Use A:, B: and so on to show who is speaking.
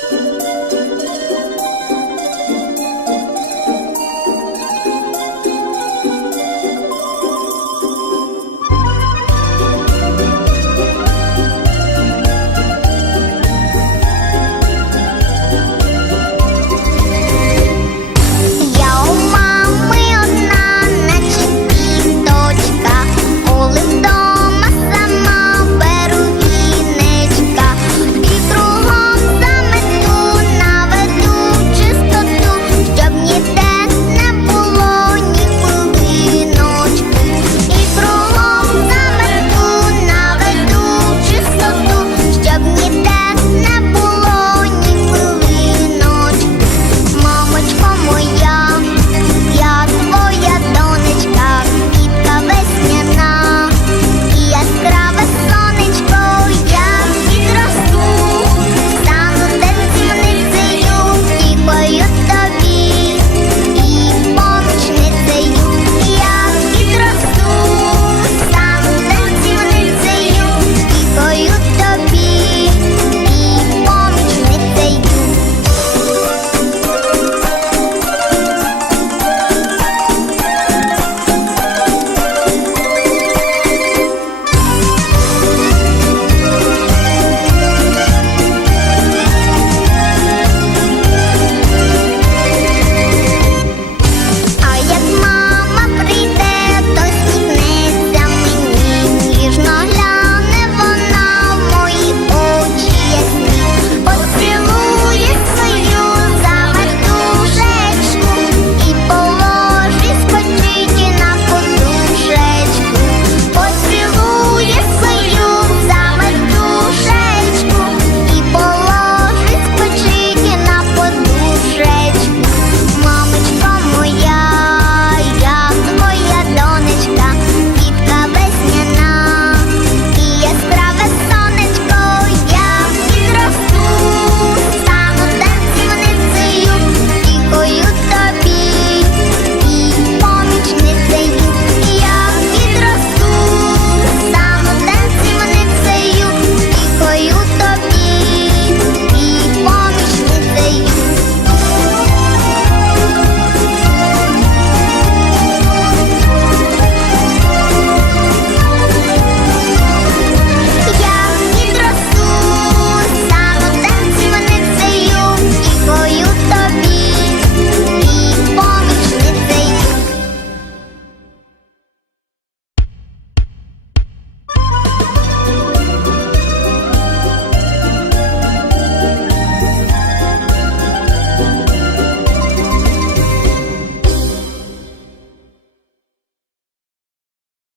A: Bye.